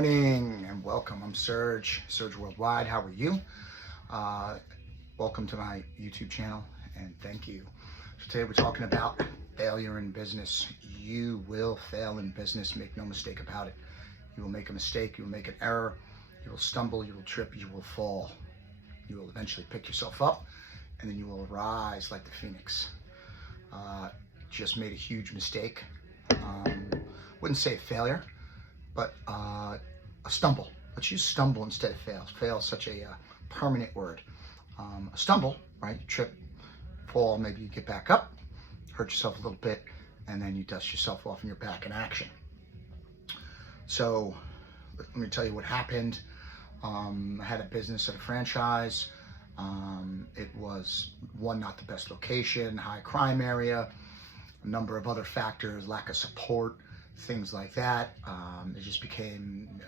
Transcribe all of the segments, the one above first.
morning and welcome. I'm Serge Worldwide. How are you? Welcome to my YouTube channel and thank you. So today we're talking about failure in business. You will fail in business, make no mistake about it. You will make a mistake, you will make an error, you will stumble, you will trip, you will fall. You will eventually pick yourself up and then you will rise like the phoenix. Just made a huge mistake. Wouldn't say a failure, but a stumble. Let's use stumble instead of fail. Fail is such a permanent word. A stumble, right? You trip, fall, maybe you get back up, hurt yourself a little bit, and then you dust yourself off and you're back in action. So let me tell you what happened. I had a business at a franchise. It was one, not the best location, high crime area, a number of other factors, lack of support, things like that. It just became,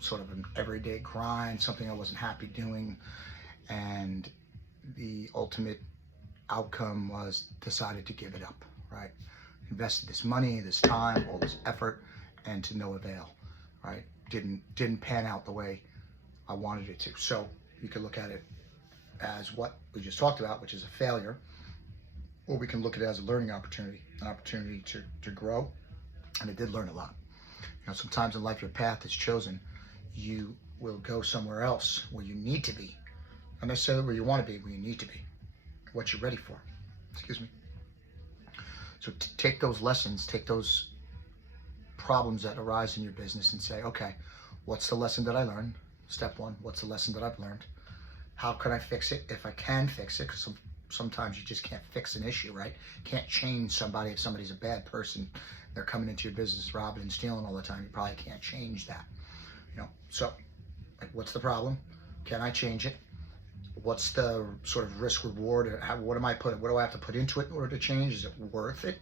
sort of an everyday grind, something I wasn't happy doing. And the ultimate outcome was decided to give it up, right? Invested this money, this time, all this effort, and to no avail, right? Didn't pan out the way I wanted it to. So you could look at it as what we just talked about, which is a failure, or we can look at it as a learning opportunity, an opportunity to grow. And I did learn a lot. Sometimes in life your path is chosen. You will go somewhere else where you need to be. Not necessarily where you want to be, where you need to be. What you're ready for. Excuse me. So take those lessons, take those problems that arise in your business and say, okay, what's the lesson that I learned? Step one, what's the lesson that I've learned? How can I fix it? If I can fix it, because sometimes you just can't fix an issue, right? Can't change somebody. If somebody's a bad person, they're coming into your business robbing and stealing all the time, you probably can't change that. So like, what's the problem? Can I change it? What's the sort of risk reward? What do I have to put into it in order to change? Is it worth it?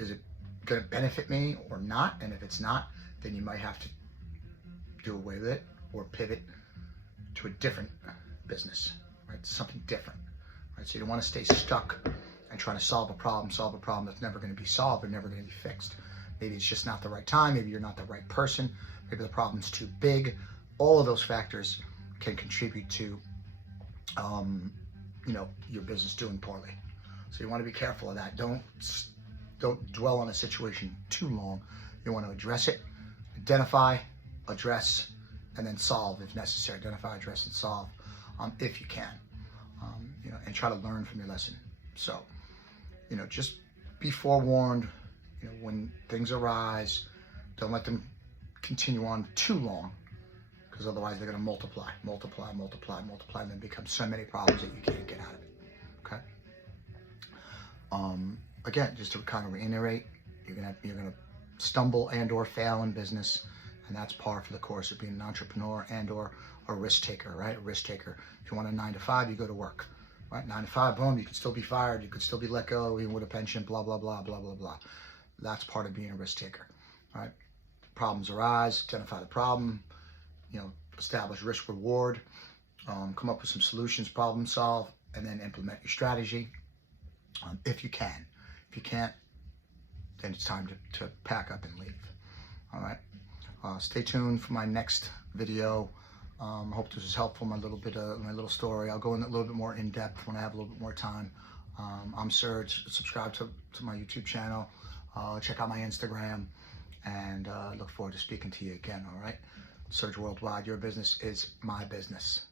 Is it going to benefit me or not? And if it's not, then you might have to do away with it or pivot to a different business, right? Something different, right? So you don't want to stay stuck and trying to solve a problem that's never going to be solved or never going to be fixed. Maybe it's just not the right time. Maybe you're not the right person. Maybe the problem's too big. All of those factors can contribute to, your business doing poorly. So you want to be careful of that. Don't dwell on a situation too long. You want to address it, identify, address, and then solve if necessary. Identify, address, and solve if you can, and try to learn from your lesson. So, just be forewarned, when things arise, don't let them continue on too long, because otherwise they're going to multiply, and then become so many problems that you can't get out of it, okay? Again, just to kind of reiterate, you're gonna stumble and or fail in business, and that's par for the course of being an entrepreneur and or a risk taker, right? A risk taker. If you want a 9 to 5, you go to work, right? 9 to 5, boom, you could still be fired, you could still be let go, even with a pension, blah, blah, blah, blah, blah, blah. That's part of being a risk taker, right? Problems arise, identify the problem, establish risk reward, come up with some solutions, problem solve, and then implement your strategy if you can. If you can't, then it's time to pack up and leave. All right. Stay tuned for my next video. I hope this was helpful. My little story. I'll go in a little bit more in depth when I have a little bit more time. I'm Serge. Subscribe to my YouTube channel. Check out my Instagram, and look forward to speaking to you again. All right. Serge Worldwide. Your business is my business.